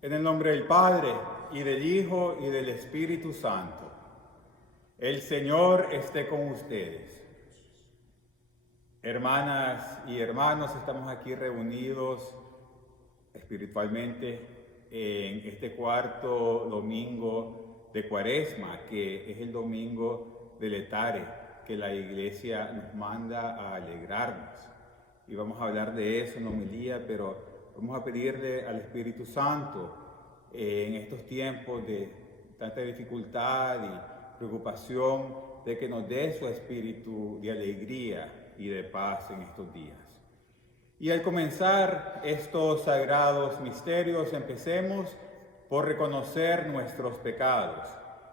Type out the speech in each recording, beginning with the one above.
En el nombre del Padre, y del Hijo, y del Espíritu Santo. El Señor esté con ustedes. Hermanas y hermanos, estamos aquí reunidos espiritualmente en este cuarto domingo de Cuaresma, que es el domingo del Etare, que la Iglesia nos manda a alegrarnos. Y vamos a hablar de eso en la homilía, pero vamos a pedirle al Espíritu Santo en estos tiempos de tanta dificultad y preocupación, de que nos dé su espíritu de alegría y de paz en estos días. Y al comenzar estos sagrados misterios, empecemos por reconocer nuestros pecados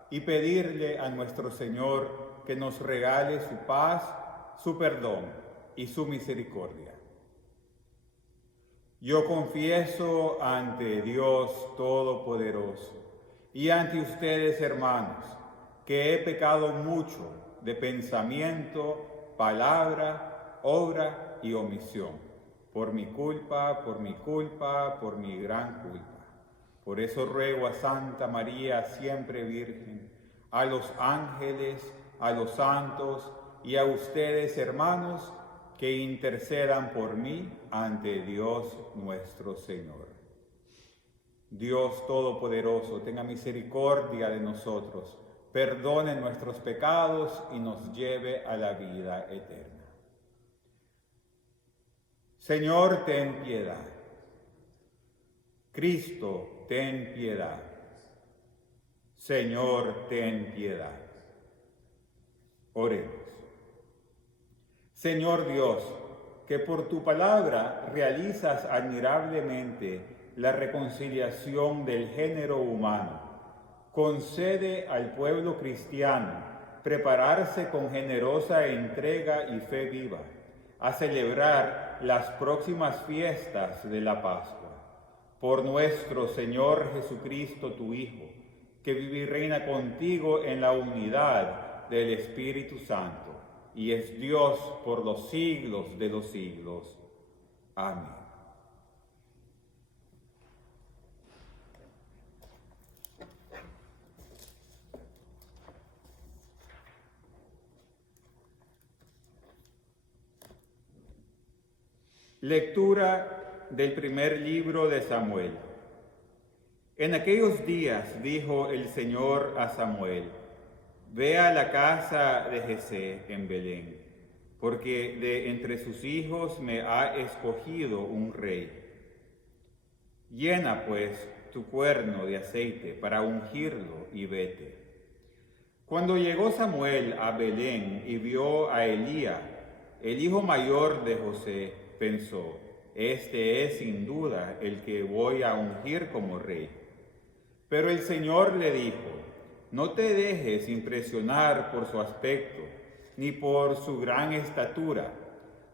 y pedirle a nuestro Señor que nos regale su paz, su perdón y su misericordia. Yo confieso ante Dios Todopoderoso y ante ustedes, hermanos, que he pecado mucho de pensamiento, palabra, obra y omisión, por mi culpa, por mi gran culpa. Por eso ruego a Santa María, siempre Virgen, a los ángeles, a los santos y a ustedes, hermanos, que intercedan por mí ante Dios nuestro Señor. Dios Todopoderoso, tenga misericordia de nosotros, perdone nuestros pecados y nos lleve a la vida eterna. Señor, ten piedad. Cristo, ten piedad. Señor, ten piedad. Oremos. Señor Dios, que por tu palabra realizas admirablemente la reconciliación del género humano, concede al pueblo cristiano prepararse con generosa entrega y fe viva a celebrar las próximas fiestas de la Pascua. Por nuestro Señor Jesucristo, tu Hijo, que vive y reina contigo en la unidad del Espíritu Santo, y es Dios por los siglos de los siglos. Amén. Lectura del primer libro de Samuel. En aquellos días dijo el Señor a Samuel: ve a la casa de Jesé en Belén, porque de entre sus hijos me ha escogido un rey. Llena pues tu cuerno de aceite para ungirlo y vete. Cuando llegó Samuel a Belén y vio a Elías, el hijo mayor de José, pensó: este es sin duda el que voy a ungir como rey. Pero el Señor le dijo: no te dejes impresionar por su aspecto, ni por su gran estatura,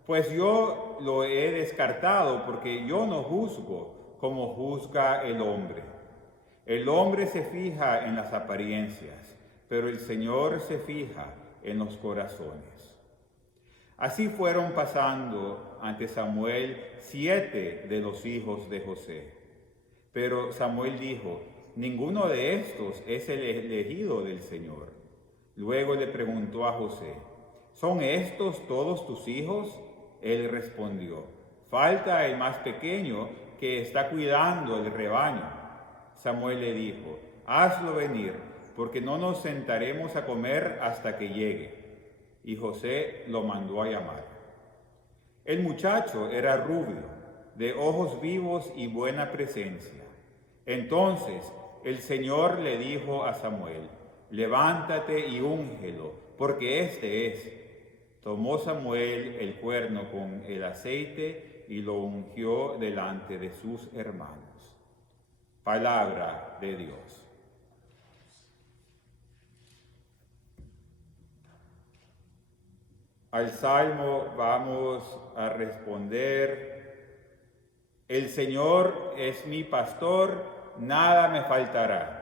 pues yo lo he descartado, porque yo no juzgo como juzga el hombre. El hombre se fija en las apariencias, pero el Señor se fija en los corazones. Así fueron pasando ante Samuel 7 de los hijos de José. Pero Samuel dijo: ninguno de estos es el elegido del Señor. Luego le preguntó a José: ¿son estos todos tus hijos? Él respondió: falta el más pequeño, que está cuidando el rebaño. Samuel le dijo: hazlo venir, porque no nos sentaremos a comer hasta que llegue. Y José lo mandó a llamar. El muchacho era rubio, de ojos vivos y buena presencia. Entonces el Señor le dijo a Samuel: levántate y úngelo, porque este es. Tomó Samuel el cuerno con el aceite y lo ungió delante de sus hermanos. Palabra de Dios. Al salmo vamos a responder: el Señor es mi pastor, nada me faltará.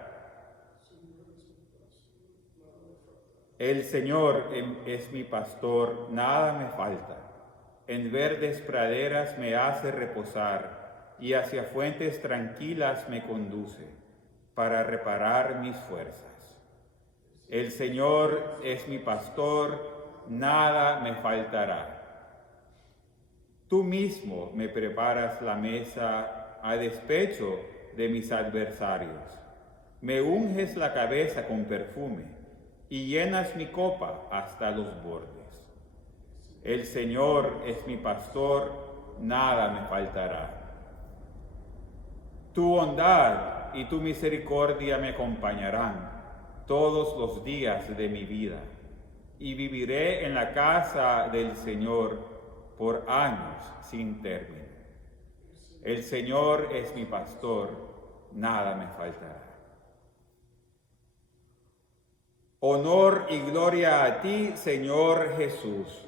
El Señor es mi pastor, nada me falta. En verdes praderas me hace reposar, y hacia fuentes tranquilas me conduce, para reparar mis fuerzas. El Señor es mi pastor, nada me faltará. Tú mismo me preparas la mesa a despecho de mis adversarios. Me unges la cabeza con perfume y llenas mi copa hasta los bordes. El Señor es mi pastor, nada me faltará. Tu bondad y tu misericordia me acompañarán todos los días de mi vida, y viviré en la casa del Señor por años sin término. El Señor es mi pastor, nada me faltará. Honor y gloria a ti, Señor Jesús.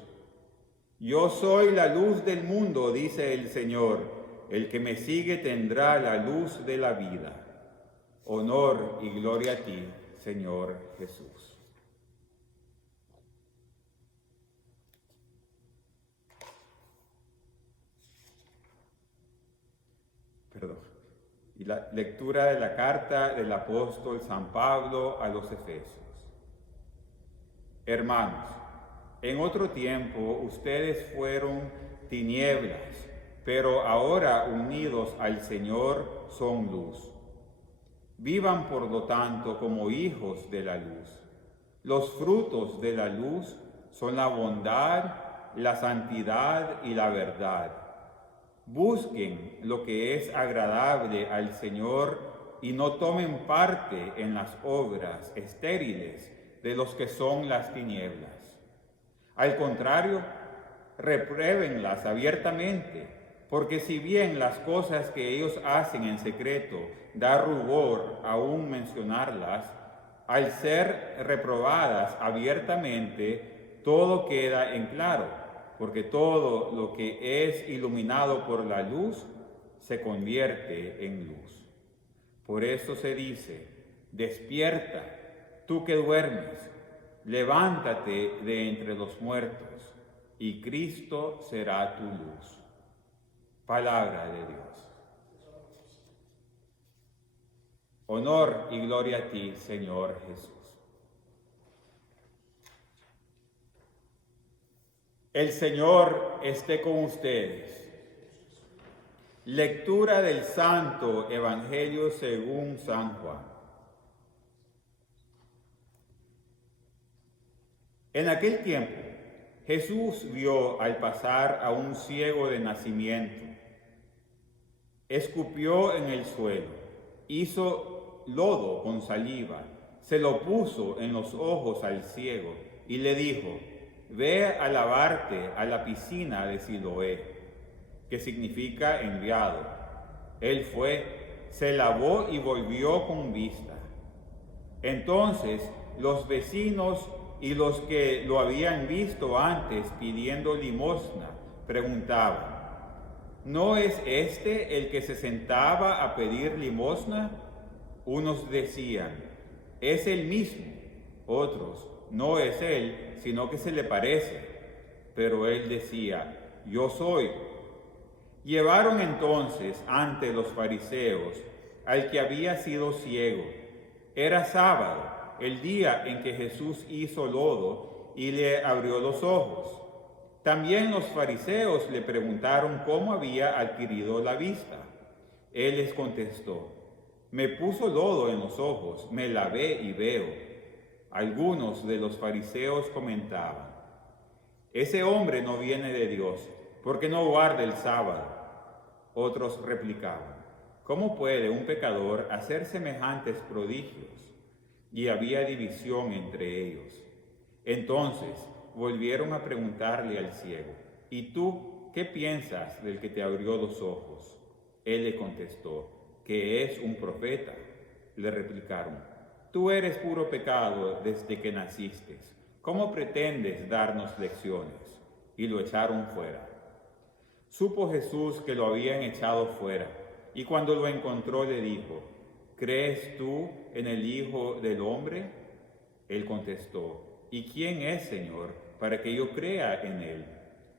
Yo soy la luz del mundo, dice el Señor. El que me sigue tendrá la luz de la vida. Honor y gloria a ti, Señor Jesús. Y la lectura de la carta del apóstol San Pablo a los Efesios. Hermanos, en otro tiempo ustedes fueron tinieblas, pero ahora unidos al Señor son luz. Vivan por lo tanto como hijos de la luz. Los frutos de la luz son la bondad, la santidad y la verdad. Busquen lo que es agradable al Señor y no tomen parte en las obras estériles de los que son las tinieblas. Al contrario, repruébenlas abiertamente, porque si bien las cosas que ellos hacen en secreto da rubor aún mencionarlas, al ser reprobadas abiertamente, todo queda en claro, porque todo lo que es iluminado por la luz se convierte en luz. Por eso se dice, despierta, tú que duermes, levántate de entre los muertos, y Cristo será tu luz. Palabra de Dios. Honor y gloria a ti, Señor Jesús. El Señor esté con ustedes. Lectura del Santo Evangelio según San Juan. En aquel tiempo, Jesús vio al pasar a un ciego de nacimiento. Escupió en el suelo, hizo lodo con saliva, se lo puso en los ojos al ciego y le dijo, ve a lavarte a la piscina de Siloé, que significa enviado. Él fue, se lavó y volvió con vista. Entonces los vecinos y los que lo habían visto antes pidiendo limosna preguntaban, ¿no es este el que se sentaba a pedir limosna? Unos decían, es el mismo. Otros, no es él, sino que se le parece. Pero él decía, yo soy. Llevaron entonces ante los fariseos al que había sido ciego. Era sábado, el día en que Jesús hizo lodo y le abrió los ojos. También los fariseos le preguntaron cómo había adquirido la vista. Él les contestó, me puso lodo en los ojos, me lavé y veo. Algunos de los fariseos comentaban, ese hombre no viene de Dios, porque no guarda el sábado. Otros replicaban, ¿cómo puede un pecador hacer semejantes prodigios? Y había división entre ellos. Entonces volvieron a preguntarle al ciego, ¿y tú qué piensas del que te abrió los ojos? Él le contestó, que es un profeta. Le replicaron, tú eres puro pecado desde que naciste. ¿Cómo pretendes darnos lecciones? Y lo echaron fuera. Supo Jesús que lo habían echado fuera, y cuando lo encontró le dijo, ¿crees tú en el Hijo del Hombre? Él contestó, ¿y quién es, Señor, para que yo crea en él?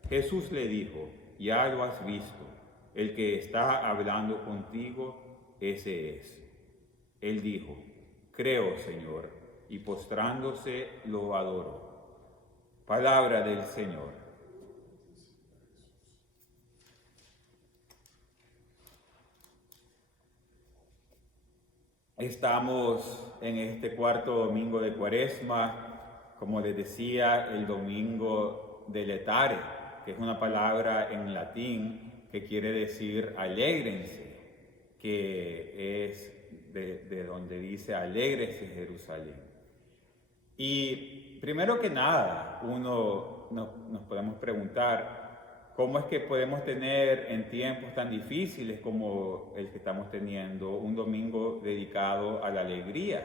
Jesús le dijo, ya lo has visto, el que está hablando contigo, ese es. Él dijo, creo, Señor, y postrándose lo adoró. Palabra del Señor. Estamos en este cuarto domingo de Cuaresma, como les decía, el domingo de letare, que es una palabra en latín que quiere decir alégrense, que es de donde dice alégrese Jerusalén. Y primero que nada, nos podemos preguntar, ¿cómo es que podemos tener en tiempos tan difíciles como el que estamos teniendo un domingo dedicado a la alegría?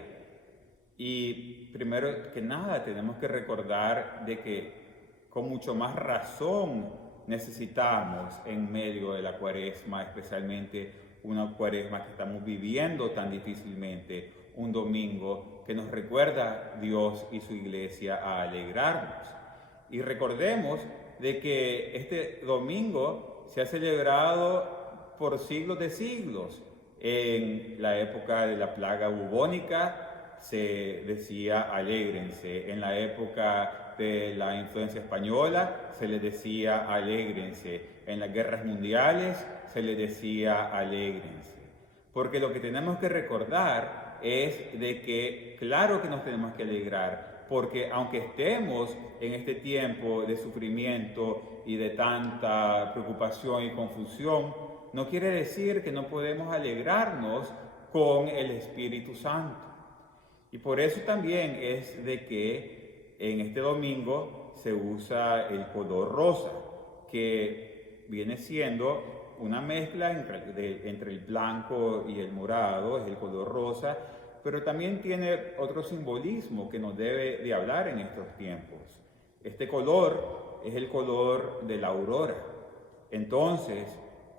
Y primero que nada tenemos que recordar de que con mucho más razón necesitamos en medio de la Cuaresma, especialmente una Cuaresma que estamos viviendo tan difícilmente, un domingo que nos recuerda Dios y su iglesia a alegrarnos. Y recordemos de que este domingo se ha celebrado por siglos de siglos. En la época de la plaga bubónica se decía alégrense. En la época de la influencia española se les decía alégrense. En las guerras mundiales se les decía alégrense. Porque lo que tenemos que recordar es de que claro que nos tenemos que alegrar, porque aunque estemos en este tiempo de sufrimiento y de tanta preocupación y confusión, no quiere decir que no podemos alegrarnos con el Espíritu Santo. Y por eso también es de que en este domingo se usa el color rosa, que viene siendo una mezcla entre el blanco y el morado, es el color rosa, pero también tiene otro simbolismo que nos debe de hablar en estos tiempos. Este color es el color de la aurora. Entonces,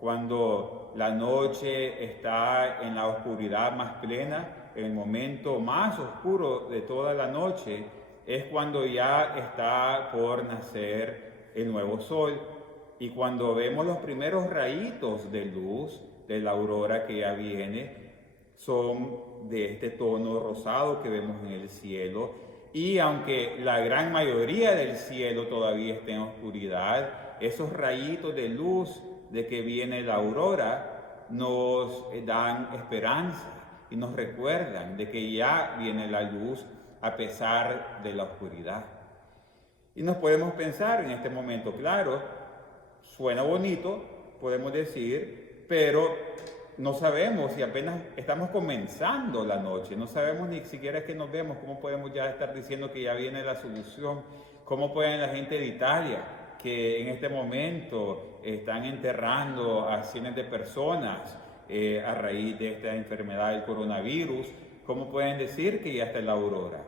cuando la noche está en la oscuridad más plena, en el momento más oscuro de toda la noche, es cuando ya está por nacer el nuevo sol. Y cuando vemos los primeros rayitos de luz de la aurora que ya viene, son de este tono rosado que vemos en el cielo. Y aunque la gran mayoría del cielo todavía esté en oscuridad, esos rayitos de luz de que viene la aurora nos dan esperanza y nos recuerdan de que ya viene la luz a pesar de la oscuridad. Y nos podemos pensar en este momento, claro, suena bonito, podemos decir, pero no sabemos si apenas estamos comenzando la noche, no sabemos ni siquiera que nos vemos, cómo podemos ya estar diciendo que ya viene la solución, cómo pueden la gente de Italia, que en este momento están enterrando a cientos de personas a raíz de esta enfermedad del coronavirus, cómo pueden decir que ya está la aurora.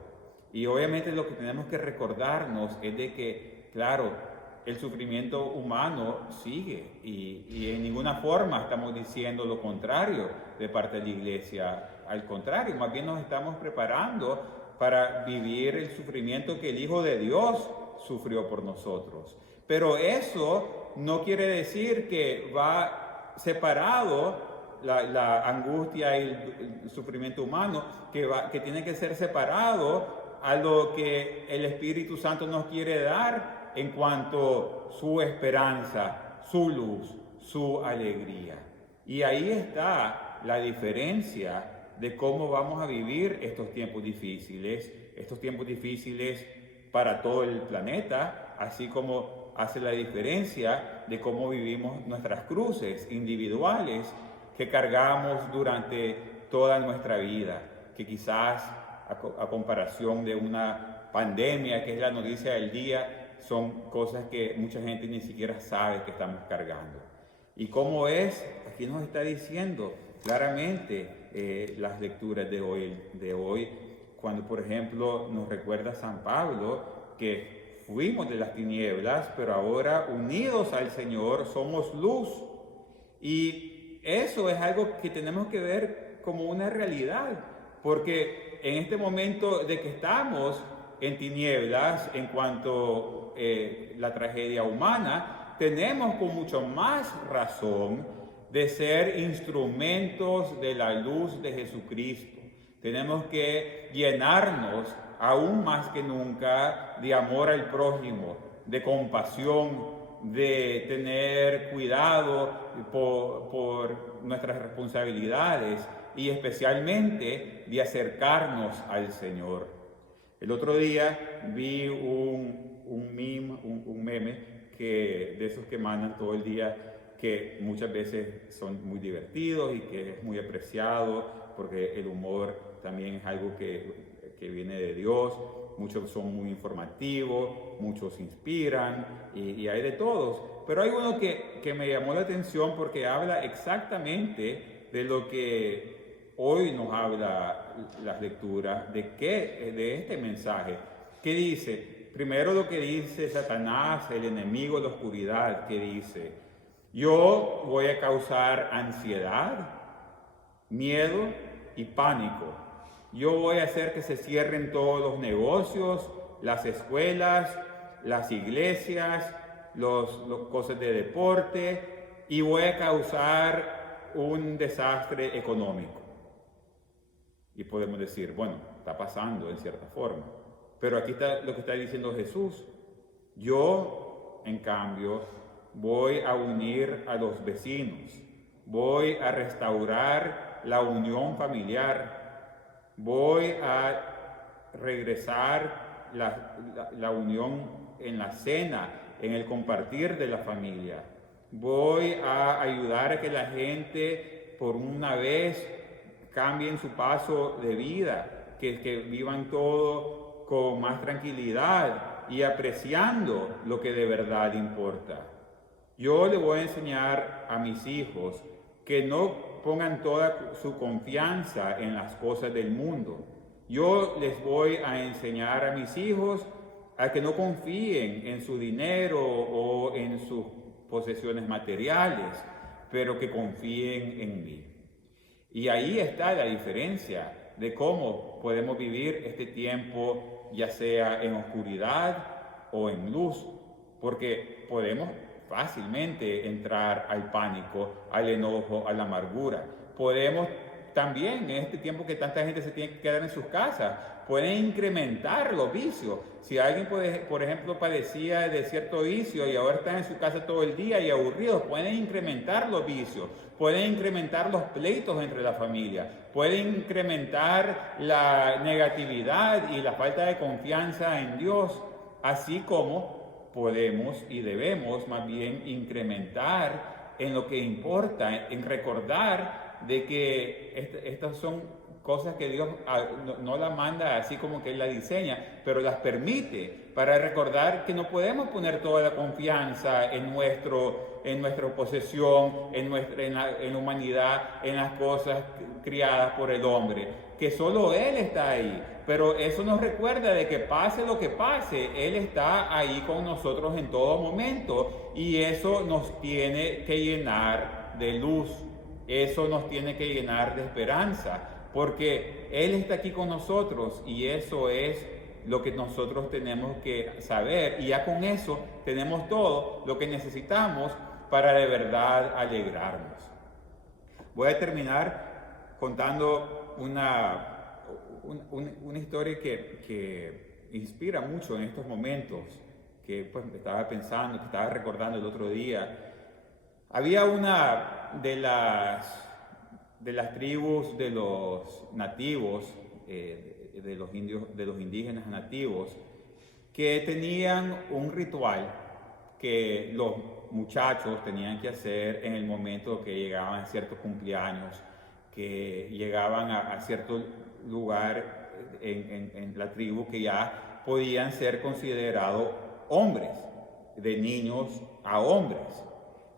Y obviamente lo que tenemos que recordarnos es de que, claro, el sufrimiento humano sigue y en ninguna forma estamos diciendo lo contrario de parte de la iglesia. Al contrario, más bien nos estamos preparando para vivir el sufrimiento que el Hijo de Dios sufrió por nosotros. Pero eso no quiere decir que va separado la angustia y el sufrimiento humano, que tiene que ser separado a lo que el Espíritu Santo nos quiere dar en cuanto a su esperanza, su luz, su alegría. Y ahí está la diferencia de cómo vamos a vivir estos tiempos difíciles para todo el planeta, así como hace la diferencia de cómo vivimos nuestras cruces individuales que cargamos durante toda nuestra vida, que quizás a comparación de una pandemia, que es la noticia del día, son cosas que mucha gente ni siquiera sabe que estamos cargando. ¿Y cómo es? Aquí nos está diciendo claramente las lecturas de hoy, cuando por ejemplo nos recuerda San Pablo que fuimos de las tinieblas, pero ahora unidos al Señor somos luz. Y eso es algo que tenemos que ver como una realidad, porque en este momento de que estamos en tinieblas en cuanto la tragedia humana, tenemos con mucho más razón de ser instrumentos de la luz de Jesucristo. Tenemos que llenarnos aún más que nunca de amor al prójimo, de compasión, de tener cuidado por nuestras responsabilidades y especialmente de acercarnos al Señor. El otro día vi un meme de esos que mandan todo el día, que muchas veces son muy divertidos y que es muy apreciado porque el humor también es algo que viene de Dios. Muchos son muy informativos, muchos inspiran y hay de todos. Pero hay uno que me llamó la atención porque habla exactamente de lo que hoy nos habla las lecturas, de este mensaje. ¿Qué dice? Primero lo que dice Satanás, el enemigo de la oscuridad, que dice: yo voy a causar ansiedad, miedo y pánico. Yo voy a hacer que se cierren todos los negocios, las escuelas, las iglesias, los cosas de deporte, y voy a causar un desastre económico. Y podemos decir, bueno, está pasando en cierta forma. Pero aquí está lo que está diciendo Jesús. Yo, en cambio, voy a unir a los vecinos. Voy a restaurar la unión familiar. Voy a regresar la unión en la cena, en el compartir de la familia. Voy a ayudar a que la gente por una vez cambien su paso de vida, que vivan todo con más tranquilidad y apreciando lo que de verdad importa. Yo le voy a enseñar a mis hijos que no pongan toda su confianza en las cosas del mundo. Yo les voy a enseñar a mis hijos a que no confíen en su dinero o en sus posesiones materiales, pero que confíen en mí. Y ahí está la diferencia de cómo podemos vivir este tiempo, ya sea en oscuridad o en luz, porque podemos fácilmente entrar al pánico, al enojo, a la amargura. Podemos también, en este tiempo que tanta gente se tiene que quedar en sus casas, pueden incrementar los vicios. Si alguien, por ejemplo, padecía de cierto vicio y ahora está en su casa todo el día y aburrido, pueden incrementar los vicios, pueden incrementar los pleitos entre la familia, pueden incrementar la negatividad y la falta de confianza en Dios, así como podemos y debemos más bien incrementar en lo que importa, en recordar de que estas son cosas que Dios no las manda así como que Él las diseña, pero las permite para recordar que no podemos poner toda la confianza en nuestra posesión, en la humanidad, en las cosas criadas por el hombre, que solo Él está ahí. Pero eso nos recuerda de que pase lo que pase, Él está ahí con nosotros en todo momento, y eso nos tiene que llenar de luz, eso nos tiene que llenar de esperanza, porque Él está aquí con nosotros y eso es lo que nosotros tenemos que saber, y ya con eso tenemos todo lo que necesitamos para de verdad alegrarnos. Voy a terminar contando una historia que inspira mucho en estos momentos, que pues estaba pensando, que estaba recordando el otro día. Había una de las tribus de los nativos, de los indígenas nativos, que tenían un ritual que los muchachos tenían que hacer en el momento que llegaban a ciertos cumpleaños, que llegaban a cierto lugar en la tribu, que ya podían ser considerados hombres, de niños a hombres.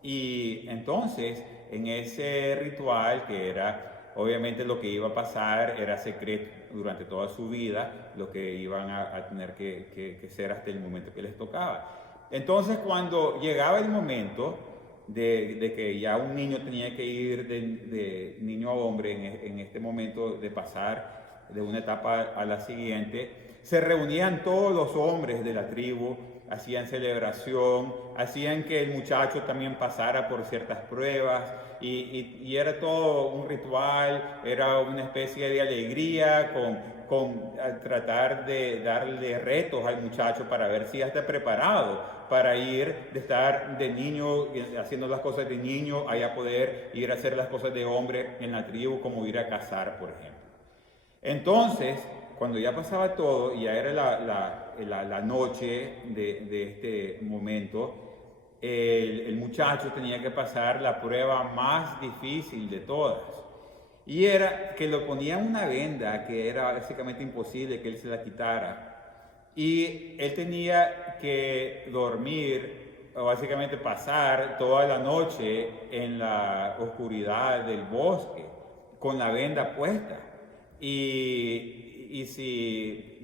Y entonces, en ese ritual, que era obviamente lo que iba a pasar, era secreto durante toda su vida, lo que iban a tener que ser hasta el momento que les tocaba. Entonces, cuando llegaba el momento de que ya un niño tenía que ir de niño a hombre, en este momento de pasar de una etapa a la siguiente, se reunían todos los hombres de la tribu, hacían celebración, hacían que el muchacho también pasara por ciertas pruebas, y era todo un ritual, era una especie de alegría con tratar de darle retos al muchacho para ver si ya está preparado para ir de estar de niño haciendo las cosas de niño a poder ir a hacer las cosas de hombre en la tribu, como ir a cazar, por ejemplo. Entonces, cuando ya pasaba todo y ya era la noche de este momento, el muchacho tenía que pasar la prueba más difícil de todas. Y era que lo ponían una venda que era básicamente imposible que él se la quitara. Y él tenía que dormir, o básicamente pasar toda la noche en la oscuridad del bosque con la venda puesta. Y si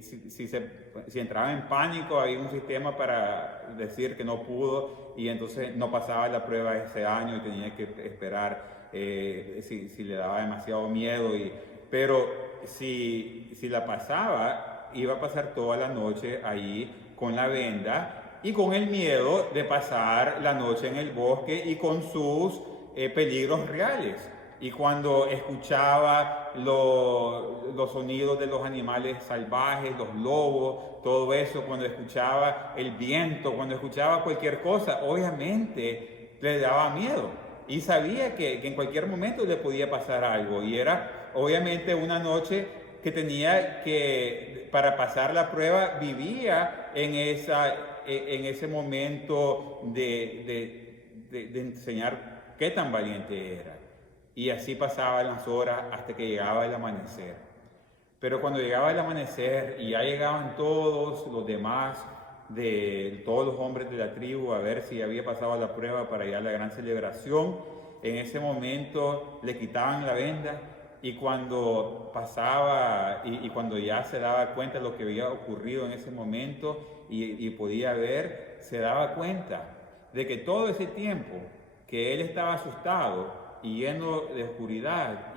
entraba en pánico, había un sistema para decir que no pudo y entonces no pasaba la prueba ese año y tenía que esperar si le daba demasiado miedo. Pero si la pasaba, iba a pasar toda la noche ahí con la venda y con el miedo de pasar la noche en el bosque y con sus peligros reales. Y cuando escuchaba los sonidos de los animales salvajes, los lobos, todo eso, cuando escuchaba el viento, cuando escuchaba cualquier cosa, obviamente le daba miedo. Y sabía que en cualquier momento le podía pasar algo. Y era obviamente una noche que tenía que, para pasar la prueba, vivía en ese momento de enseñar qué tan valiente era. Y así pasaban las horas hasta que llegaba el amanecer. Pero cuando llegaba el amanecer y ya llegaban todos los demás, todos los hombres de la tribu, a ver si había pasado la prueba para ir a la gran celebración, en ese momento le quitaban la venda y cuando pasaba y cuando ya se daba cuenta de lo que había ocurrido en ese momento y podía ver, se daba cuenta de que todo ese tiempo que él estaba asustado y lleno de oscuridad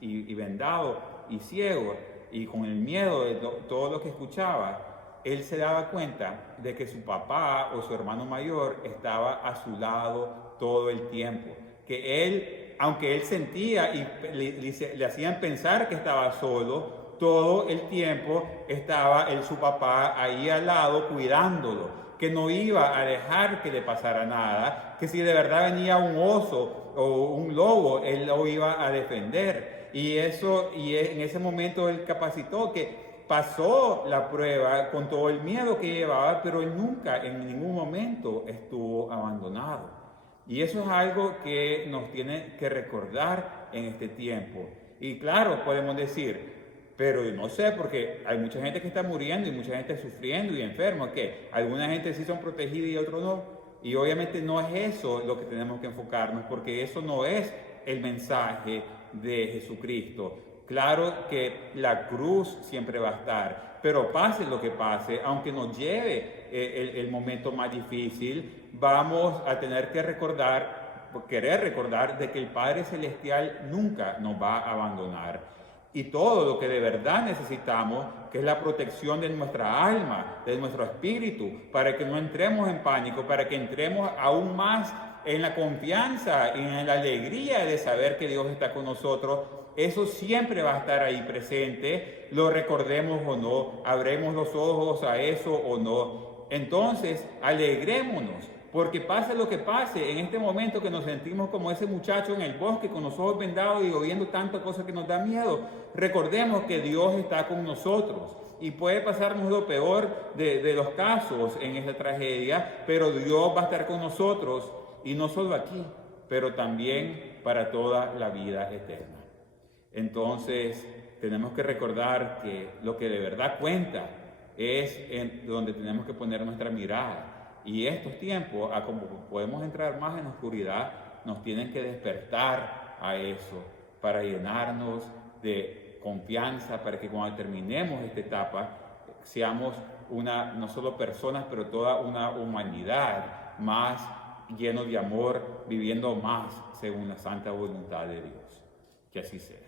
y vendado y ciego y con el miedo de todo lo que escuchaba, él se daba cuenta de que su papá o su hermano mayor estaba a su lado todo el tiempo. Que él, aunque él sentía y le hacían pensar que estaba solo, todo el tiempo estaba su papá ahí al lado cuidándolo, que no iba a dejar que le pasara nada, que si de verdad venía un oso o un lobo, él lo iba a defender. Y en ese momento él capacitó que pasó la prueba con todo el miedo que llevaba, pero él nunca en ningún momento estuvo abandonado. Y eso es algo que nos tiene que recordar en este tiempo. Y claro, podemos decir, pero no sé, porque hay mucha gente que está muriendo y mucha gente sufriendo y enferma, que alguna gente sí son protegidas y otros no. Y obviamente no es eso lo que tenemos que enfocarnos, porque eso no es el mensaje de Jesucristo. Claro que la cruz siempre va a estar, pero pase lo que pase, aunque nos lleve el momento más difícil, vamos a tener que querer recordar de que el Padre Celestial nunca nos va a abandonar. Y todo lo que de verdad necesitamos, que es la protección de nuestra alma, de nuestro espíritu, para que no entremos en pánico, para que entremos aún más en la confianza y en la alegría de saber que Dios está con nosotros, eso siempre va a estar ahí presente, lo recordemos o no, abremos los ojos a eso o no. Entonces, alegrémonos. Porque pase lo que pase, en este momento que nos sentimos como ese muchacho en el bosque con los ojos vendados y oyendo tantas cosas que nos da miedo, recordemos que Dios está con nosotros. Y puede pasarnos lo peor de los casos en esta tragedia, pero Dios va a estar con nosotros, y no solo aquí, pero también para toda la vida eterna. Entonces, tenemos que recordar que lo que de verdad cuenta es en donde tenemos que poner nuestra mirada. Y estos tiempos, como podemos entrar más en la oscuridad, nos tienen que despertar a eso, para llenarnos de confianza, para que cuando terminemos esta etapa, seamos no solo personas, pero toda una humanidad más lleno de amor, viviendo más según la santa voluntad de Dios. Que así sea.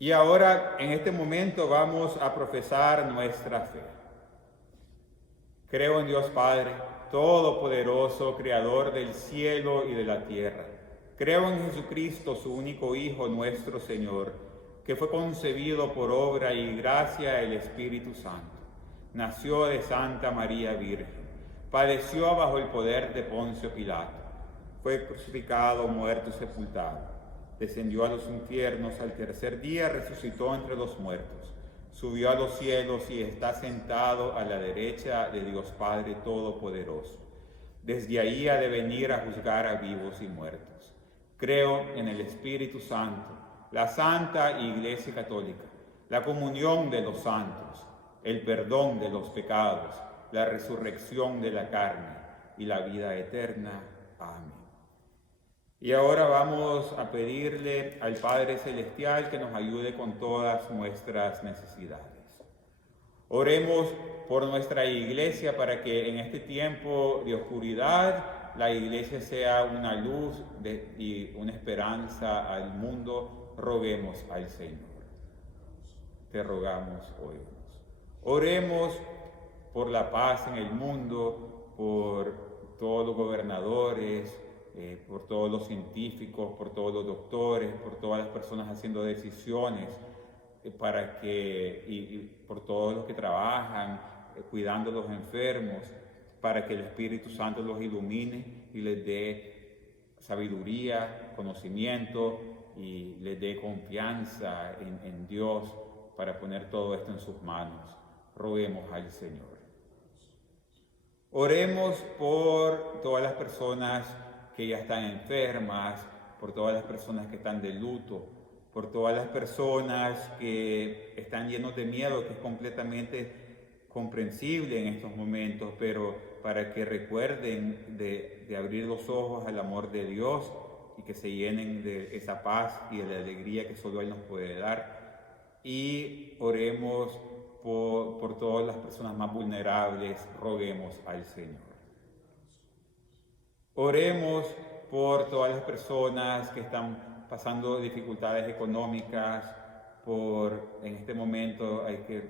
Y ahora, en este momento, vamos a profesar nuestra fe. Creo en Dios Padre todopoderoso, creador del cielo y de la tierra. Creo en Jesucristo, su único Hijo, nuestro Señor, que fue concebido por obra y gracia del Espíritu Santo. Nació de Santa María Virgen. Padeció bajo el poder de Poncio Pilato. Fue crucificado, muerto y sepultado. Descendió a los infiernos, al tercer día resucitó entre los muertos. Subió a los cielos y está sentado a la derecha de Dios Padre Todopoderoso. Desde ahí ha de venir a juzgar a vivos y muertos. Creo en el Espíritu Santo, la Santa Iglesia Católica, la comunión de los santos, el perdón de los pecados, la resurrección de la carne y la vida eterna. Amén. Y ahora vamos a pedirle al Padre Celestial que nos ayude con todas nuestras necesidades. Oremos por nuestra iglesia para que en este tiempo de oscuridad la iglesia sea una luz y una esperanza al mundo. Roguemos al Señor. Te rogamos, óyenos. Oremos por la paz en el mundo, por todos los gobernadores, por todos los científicos, por todos los doctores, por todas las personas haciendo decisiones, y por todos los que trabajan cuidando a los enfermos, para que el Espíritu Santo los ilumine y les dé sabiduría, conocimiento y les dé confianza en Dios para poner todo esto en sus manos. Roguemos al Señor. Oremos por todas las personas que ya están enfermas, por todas las personas que están de luto, por todas las personas que están llenos de miedo, que es completamente comprensible en estos momentos, pero para que recuerden de abrir los ojos al amor de Dios y que se llenen de esa paz y de la alegría que solo Él nos puede dar. Y oremos por todas las personas más vulnerables, roguemos al Señor. Oremos por todas las personas que están pasando dificultades económicas, en este momento hay que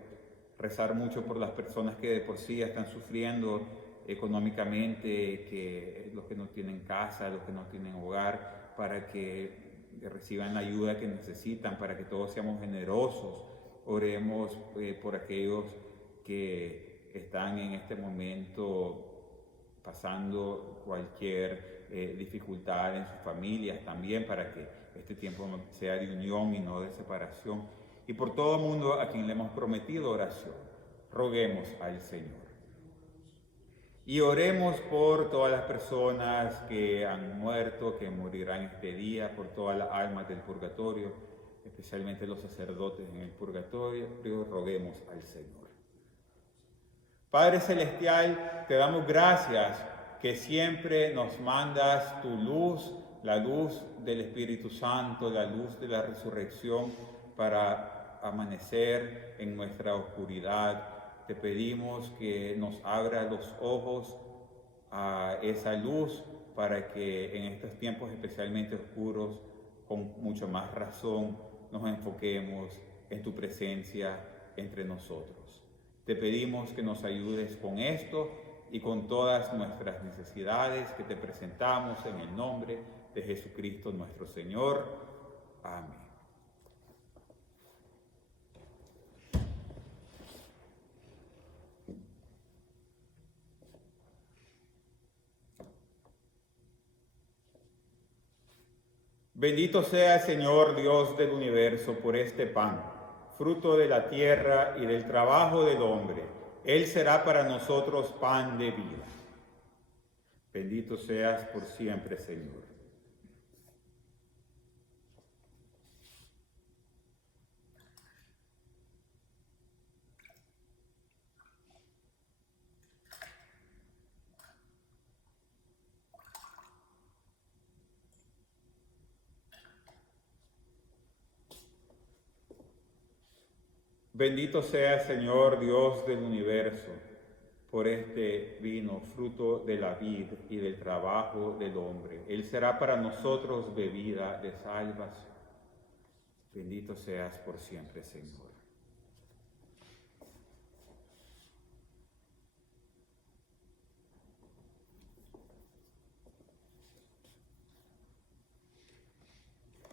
rezar mucho por las personas que de por sí están sufriendo económicamente, que los que no tienen casa, los que no tienen hogar, para que reciban la ayuda que necesitan, para que todos seamos generosos. Oremos por aquellos que están en este momento pasando cualquier dificultad en sus familias también, para que este tiempo sea de unión y no de separación. Y por todo el mundo a quien le hemos prometido oración, roguemos al Señor. Y oremos por todas las personas que han muerto, que morirán este día, por todas las almas del purgatorio, especialmente los sacerdotes en el purgatorio, roguemos al Señor. Padre Celestial, te damos gracias que siempre nos mandas tu luz, la luz del Espíritu Santo, la luz de la resurrección para amanecer en nuestra oscuridad. Te pedimos que nos abra los ojos a esa luz para que en estos tiempos especialmente oscuros, con mucho más razón, nos enfoquemos en tu presencia entre nosotros. Te pedimos que nos ayudes con esto y con todas nuestras necesidades que te presentamos en el nombre de Jesucristo nuestro Señor. Amén. Bendito sea, Señor Dios del universo, por este pan, fruto de la tierra y del trabajo del hombre. Él será para nosotros pan de vida. Bendito seas por siempre, Señor. Bendito sea, Señor Dios del universo, por este vino, fruto de la vid y del trabajo del hombre. Él será para nosotros bebida de salvación. Bendito seas por siempre, Señor.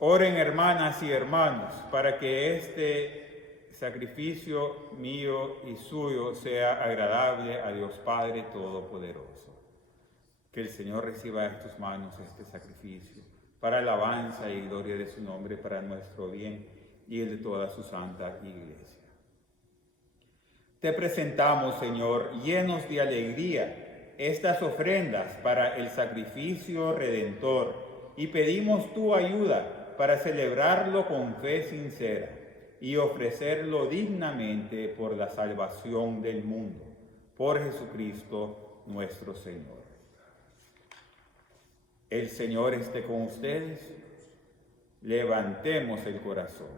Oren, hermanas y hermanos, para que este sacrificio mío y suyo sea agradable a Dios Padre Todopoderoso. Que el Señor reciba de tus manos este sacrificio, para alabanza y gloria de su nombre, para nuestro bien y el de toda su santa Iglesia. Te presentamos, Señor, llenos de alegría, estas ofrendas para el sacrificio redentor, y pedimos tu ayuda para celebrarlo con fe sincera y ofrecerlo dignamente por la salvación del mundo, por Jesucristo nuestro Señor. El Señor esté con ustedes. Levantemos el corazón.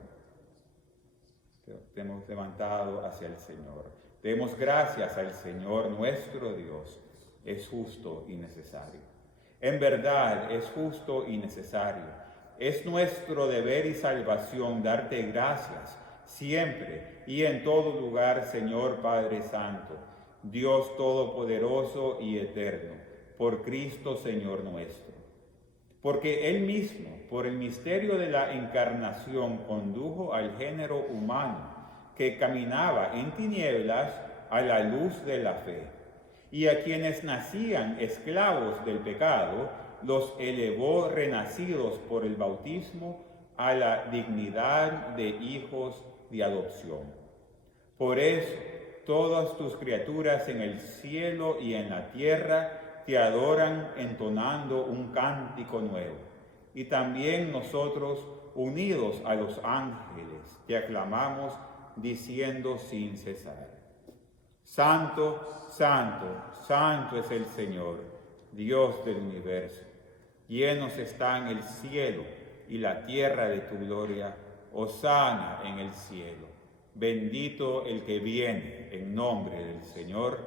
Hemos levantado hacia el Señor. Demos gracias al Señor nuestro Dios. Es justo y necesario. En verdad es justo y necesario. Es nuestro deber y salvación darte gracias siempre y en todo lugar, Señor Padre Santo, Dios Todopoderoso y Eterno, por Cristo Señor nuestro. Porque Él mismo, por el misterio de la encarnación, condujo al género humano que caminaba en tinieblas a la luz de la fe, y a quienes nacían esclavos del pecado, los elevó renacidos por el bautismo a la dignidad de hijos de adopción. Por eso, todas tus criaturas en el cielo y en la tierra te adoran entonando un cántico nuevo. Y también nosotros, unidos a los ángeles, te aclamamos diciendo sin cesar: Santo, santo, santo es el Señor, Dios del universo. Llenos están el cielo y la tierra de tu gloria. Hosana en el cielo. Bendito el que viene en nombre del Señor.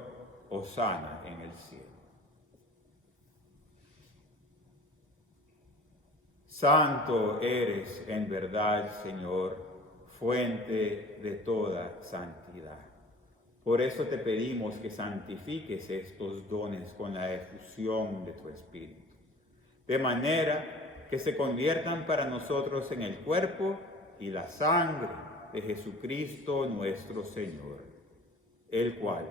Hosana en el cielo. Santo eres en verdad, Señor, fuente de toda santidad. Por eso te pedimos que santifiques estos dones con la efusión de tu Espíritu, de manera que se conviertan para nosotros en el cuerpo y la sangre de Jesucristo nuestro Señor, el cual,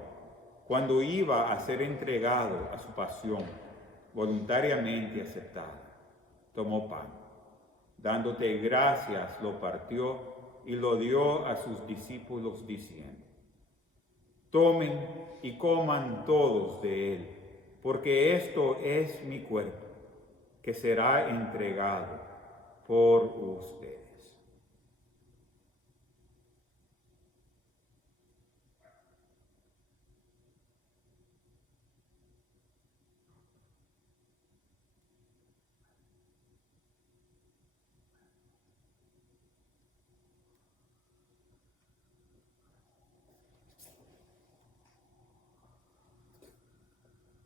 cuando iba a ser entregado a su pasión, voluntariamente aceptada, tomó pan, dándote gracias, lo partió y lo dio a sus discípulos diciendo: Tomen y coman todos de él, porque esto es mi cuerpo, que será entregado por ustedes.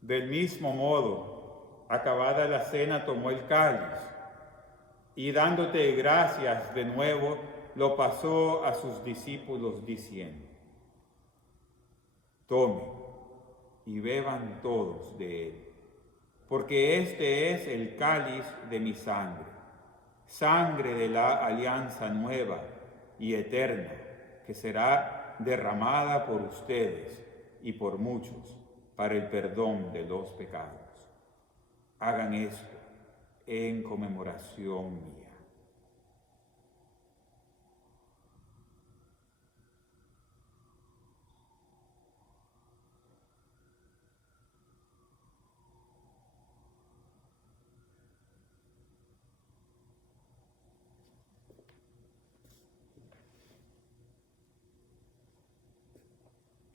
Del mismo modo, acabada la cena, tomó el cáliz y dándote gracias de nuevo, lo pasó a sus discípulos diciendo: Tomen y beban todos de él, porque este es el cáliz de mi sangre, sangre de la alianza nueva y eterna, que será derramada por ustedes y por muchos para el perdón de los pecados. Hagan esto en conmemoración mía.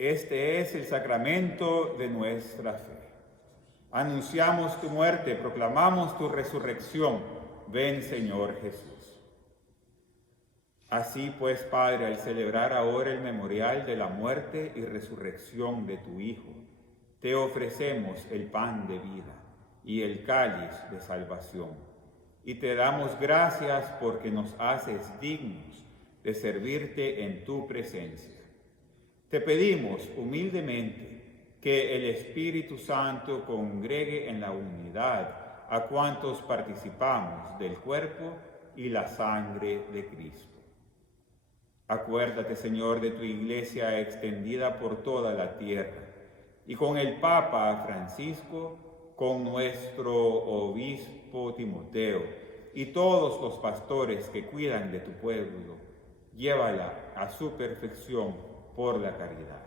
Este es el sacramento de nuestra fe. Anunciamos tu muerte, proclamamos tu resurrección. Ven, Señor Jesús. Así pues, Padre, al celebrar ahora el memorial de la muerte y resurrección de tu Hijo, te ofrecemos el pan de vida y el cáliz de salvación. Y te damos gracias porque nos haces dignos de servirte en tu presencia. Te pedimos humildemente que el Espíritu Santo congregue en la unidad a cuantos participamos del cuerpo y la sangre de Cristo. Acuérdate, Señor, de tu iglesia extendida por toda la tierra, y con el Papa Francisco, con nuestro obispo Timoteo, y todos los pastores que cuidan de tu pueblo, llévala a su perfección por la caridad.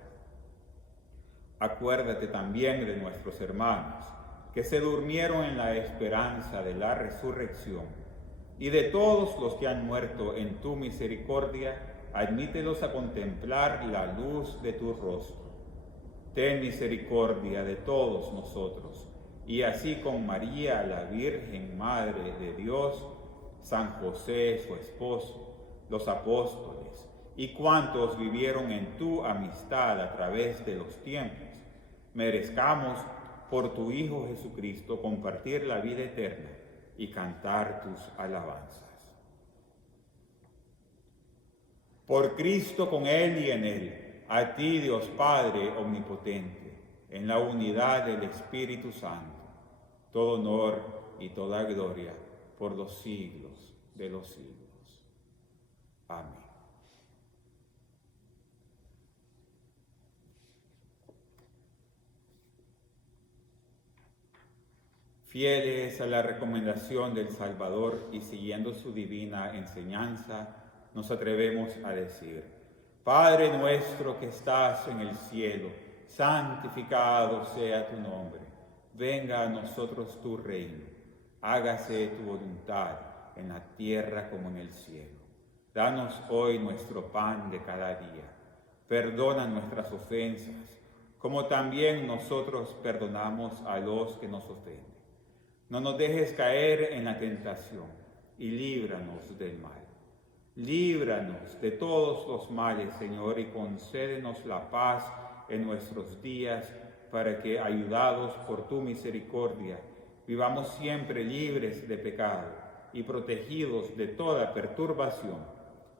Acuérdate también de nuestros hermanos, que se durmieron en la esperanza de la resurrección, y de todos los que han muerto en tu misericordia, admítelos a contemplar la luz de tu rostro. Ten misericordia de todos nosotros, y así con María, la Virgen Madre de Dios, San José, su esposo, los apóstoles, y cuantos vivieron en tu amistad a través de los tiempos, merezcamos por tu Hijo Jesucristo compartir la vida eterna y cantar tus alabanzas. Por Cristo, con Él y en Él, a ti, Dios Padre omnipotente, en la unidad del Espíritu Santo, todo honor y toda gloria por los siglos de los siglos. Amén. Fieles a la recomendación del Salvador y siguiendo su divina enseñanza, nos atrevemos a decir: Padre nuestro que estás en el cielo, santificado sea tu nombre. Venga a nosotros tu reino. Hágase tu voluntad en la tierra como en el cielo. Danos hoy nuestro pan de cada día. Perdona nuestras ofensas, como también nosotros perdonamos a los que nos ofenden. No nos dejes caer en la tentación y líbranos del mal. Líbranos de todos los males, Señor, y concédenos la paz en nuestros días, para que, ayudados por tu misericordia, vivamos siempre libres de pecado y protegidos de toda perturbación,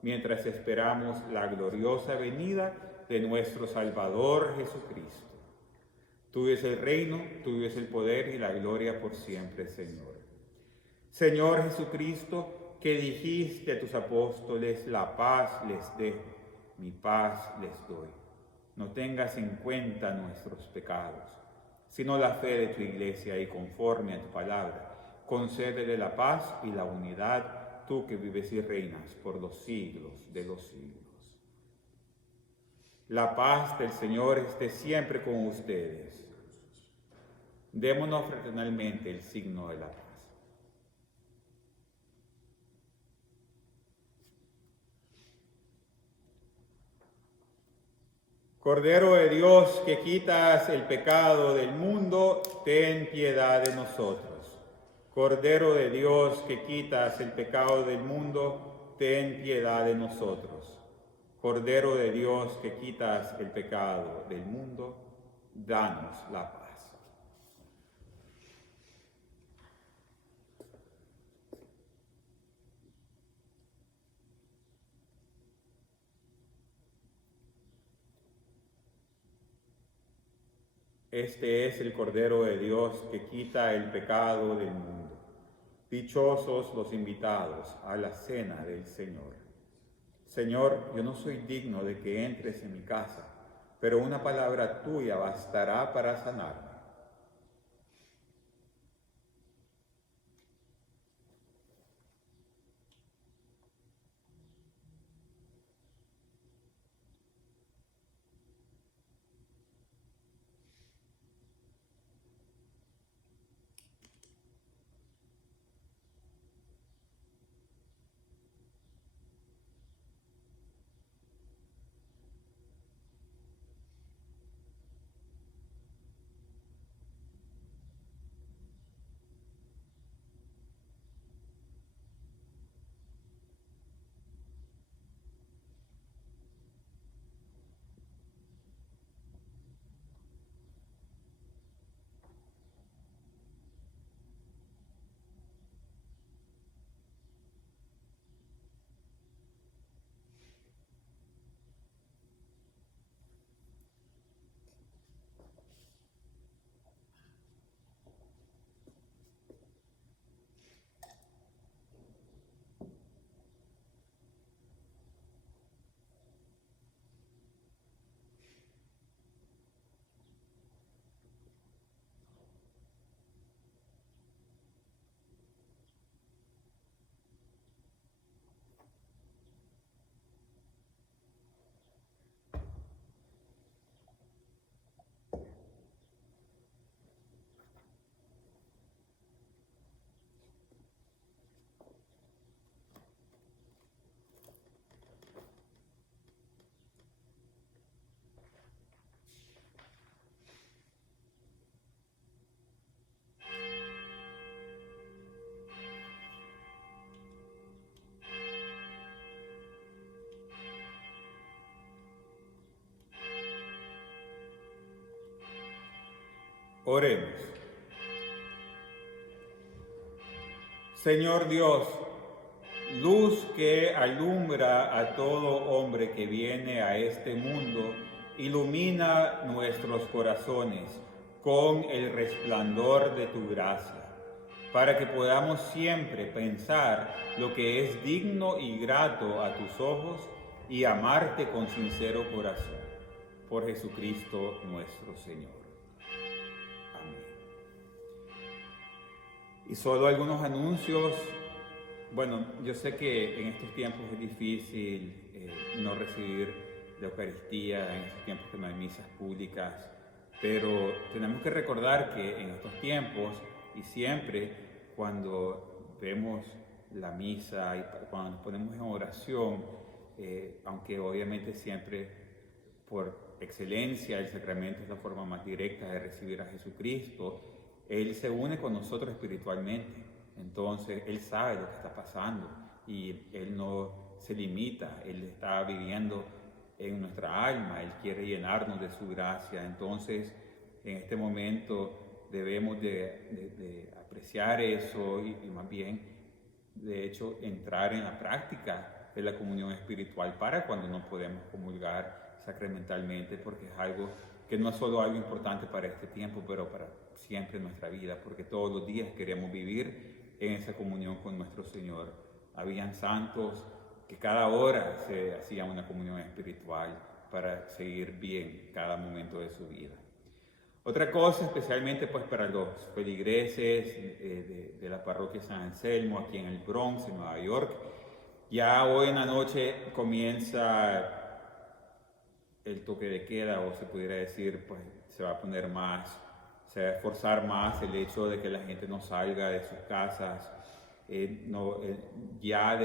mientras esperamos la gloriosa venida de nuestro Salvador Jesucristo. Tuyo es el reino, tuyo es el poder y la gloria por siempre, Señor. Señor Jesucristo, que dijiste a tus apóstoles: la paz les dejo, mi paz les doy. No tengas en cuenta nuestros pecados, sino la fe de tu iglesia, y conforme a tu palabra, concédele la paz y la unidad, tú que vives y reinas por los siglos de los siglos. La paz del Señor esté siempre con ustedes. Démonos fraternalmente el signo de la paz. Cordero de Dios, que quitas el pecado del mundo, ten piedad de nosotros. Cordero de Dios, que quitas el pecado del mundo, ten piedad de nosotros. Cordero de Dios, que quitas el pecado del mundo, danos la paz. Este es el Cordero de Dios que quita el pecado del mundo. Dichosos los invitados a la cena del Señor. Señor, yo no soy digno de que entres en mi casa, pero una palabra tuya bastará para sanarme. Oremos. Señor Dios, luz que alumbra a todo hombre que viene a este mundo, ilumina nuestros corazones con el resplandor de tu gracia, para que podamos siempre pensar lo que es digno y grato a tus ojos y amarte con sincero corazón. Por Jesucristo nuestro Señor. Amén. Y solo algunos anuncios. Bueno, yo sé que en estos tiempos es difícil no recibir la Eucaristía, en estos tiempos que no hay misas públicas, pero tenemos que recordar que en estos tiempos y siempre cuando vemos la misa y cuando nos ponemos en oración, aunque obviamente siempre por excelencia el sacramento es la forma más directa de recibir a Jesucristo, Él se une con nosotros espiritualmente. Entonces Él sabe lo que está pasando y Él no se limita, Él está viviendo en nuestra alma, Él quiere llenarnos de su gracia. Entonces en este momento debemos de apreciar eso y más bien de hecho entrar en la práctica de la comunión espiritual para cuando no podemos comulgar sacramentalmente, porque es algo que no es solo algo importante para este tiempo, pero para siempre en nuestra vida, porque todos los días queremos vivir en esa comunión con nuestro Señor. Habían santos que cada hora se hacían una comunión espiritual para seguir bien cada momento de su vida. Otra cosa, especialmente pues para los feligreses de la parroquia San Anselmo, aquí en el Bronx, en Nueva York, ya hoy en la noche comienza el toque de queda, o se pudiera decir, pues se va a poner más, se va a esforzar más el hecho de que la gente no salga de sus casas. Ya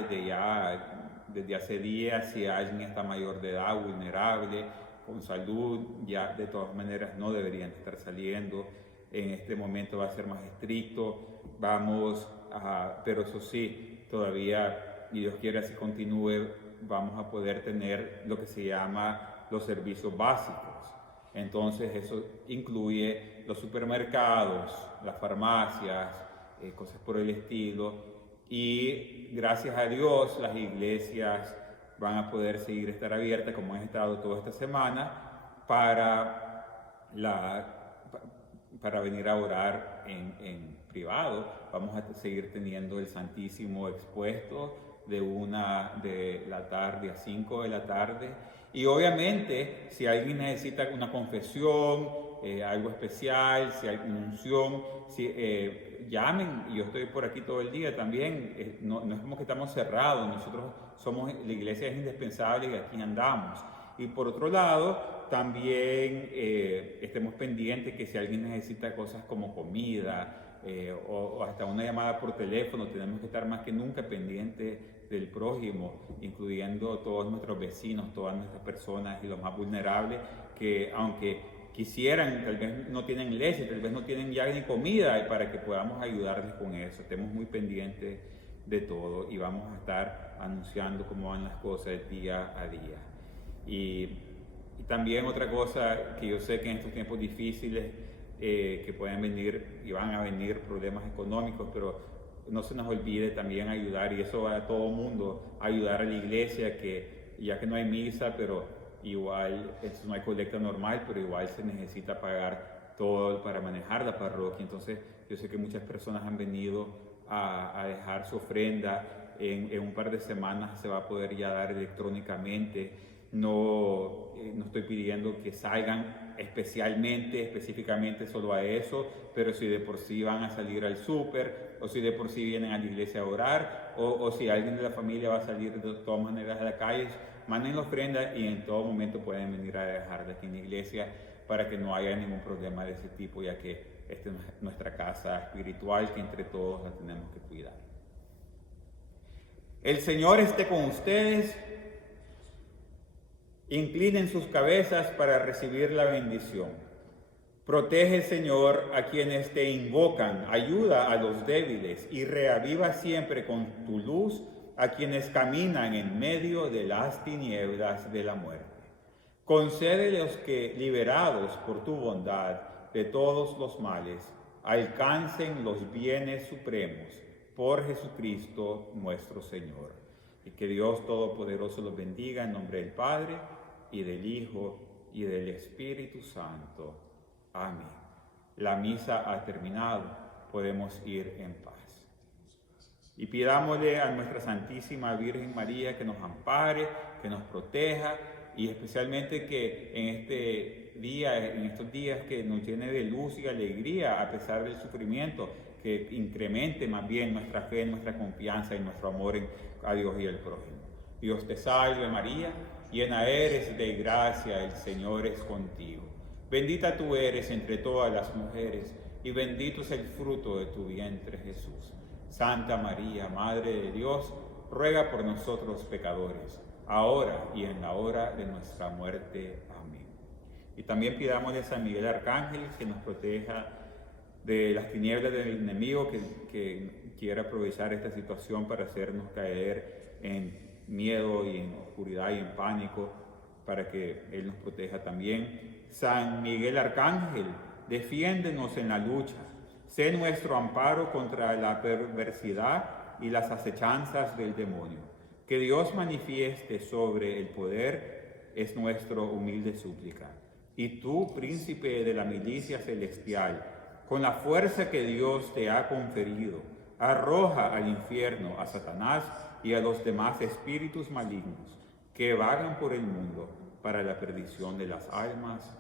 desde hace días, si alguien está mayor de edad, vulnerable, con salud, ya de todas maneras no deberían estar saliendo. En este momento va a ser más estricto, pero eso sí, todavía, y Dios quiere así continúe, vamos a poder tener lo que se llama los servicios básicos. Entonces eso incluye los supermercados, las farmacias, cosas por el estilo, y gracias a Dios las iglesias van a poder seguir estar abiertas como han estado toda esta semana para venir a orar en privado. Vamos a seguir teniendo el Santísimo expuesto de 1 de la tarde a 5 de la tarde. Y obviamente, si alguien necesita una confesión, algo especial, si hay una unción, llamen. Yo estoy por aquí todo el día también. No es como que estamos cerrados. Nosotros la iglesia es indispensable y aquí andamos. Y por otro lado, también estemos pendientes que si alguien necesita cosas como comida o hasta una llamada por teléfono, tenemos que estar más que nunca pendientes del prójimo, incluyendo todos nuestros vecinos, todas nuestras personas y los más vulnerables, que aunque quisieran, tal vez no tienen leche, tal vez no tienen ya ni comida, para que podamos ayudarles con eso. Estemos muy pendientes de todo y vamos a estar anunciando cómo van las cosas día a día. Y también otra cosa que yo sé que en estos tiempos difíciles que pueden venir y van a venir problemas económicos, pero no se nos olvide también ayudar, y eso va a todo mundo, ayudar a la iglesia, que ya que no hay misa, pero igual no hay colecta normal, pero igual se necesita pagar todo para manejar la parroquia. Entonces yo sé que muchas personas han venido a dejar su ofrenda. En un par de semanas se va a poder ya dar electrónicamente. No estoy pidiendo que salgan específicamente solo a eso, pero si de por sí van a salir al súper, o si de por sí vienen a la iglesia a orar, o si alguien de la familia va a salir de todas maneras a la calle, manden la ofrenda y en todo momento pueden venir a dejarla aquí en la iglesia para que no haya ningún problema de ese tipo, ya que esta es nuestra casa espiritual que entre todos la tenemos que cuidar. El Señor esté con ustedes. Inclinen sus cabezas para recibir la bendición. Protege, Señor, a quienes te invocan, ayuda a los débiles y reaviva siempre con tu luz a quienes caminan en medio de las tinieblas de la muerte. Concédeles que, liberados por tu bondad de todos los males, alcancen los bienes supremos por Jesucristo nuestro Señor. Y que Dios Todopoderoso los bendiga en nombre del Padre, y del Hijo, y del Espíritu Santo. Amén. La misa ha terminado, podemos ir en paz. Y pidámosle a nuestra Santísima Virgen María que nos ampare, que nos proteja, y especialmente que en estos días que nos llene de luz y alegría a pesar del sufrimiento, que incremente más bien nuestra fe, nuestra confianza y nuestro amor a Dios y al prójimo. Dios te salve María, llena eres de gracia, el Señor es contigo. Bendita tú eres entre todas las mujeres, y bendito es el fruto de tu vientre Jesús. Santa María, Madre de Dios, ruega por nosotros pecadores, ahora y en la hora de nuestra muerte. Amén. Y también pidámosle a San Miguel Arcángel que nos proteja de las tinieblas del enemigo que quiera aprovechar esta situación para hacernos caer en miedo y en oscuridad y en pánico, para que Él nos proteja también. San Miguel Arcángel, defiéndenos en la lucha, sé nuestro amparo contra la perversidad y las acechanzas del demonio. Que Dios manifieste sobre el poder es nuestra humilde súplica. Y tú, príncipe de la milicia celestial, con la fuerza que Dios te ha conferido, arroja al infierno a Satanás y a los demás espíritus malignos que vagan por el mundo para la perdición de las almas.